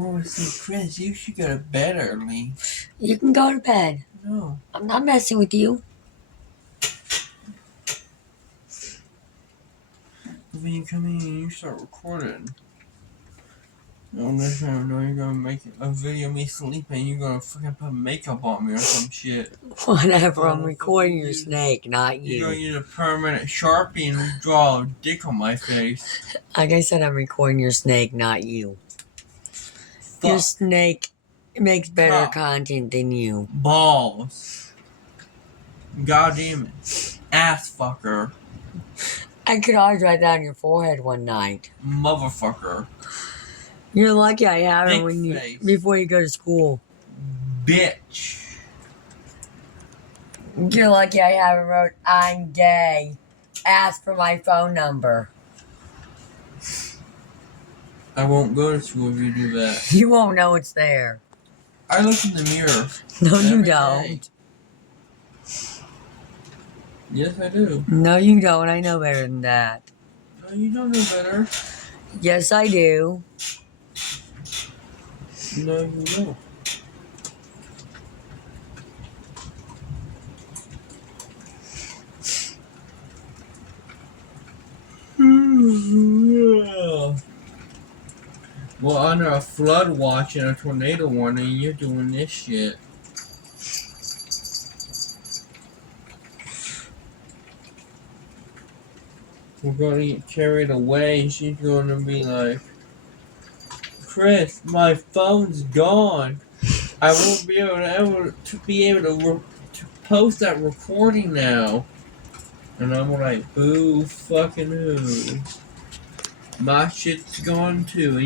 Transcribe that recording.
Mama said, Chris, you should go to bed early. You can go to bed. No. I'm not messing with you. When you come in and you start recording. No, next time I know you're gonna make a video of me sleeping, you're gonna fucking put makeup on me or some shit. Whatever, I'm recording your snake, not You're gonna you. use a permanent Sharpie and draw a dick on my face. Like I said, I'm recording your snake, not you. Your Fuck. snake makes better Cock. content than you. Balls. God damn it. Ass fucker. I could always write that on your forehead one night. Motherfucker. You're lucky I have it Dick when face. before you go to school. Bitch. You're lucky I haven't wrote, I'm gay. Ask for my phone number. I won't go to school if you do that. You won't know it's there. I look in the mirror. No, you every don't. day. Yes, I do. No, you don't. I know better than that. No, you don't know better. Yes, I do. No, you don't. Well, under a flood watch and a tornado warning, you're doing this shit. We're gonna get carried away, and she's gonna be like, Chris, my phone's gone. I won't be able to post that recording now. And I'm like, boo fucking who. My shit's gone too.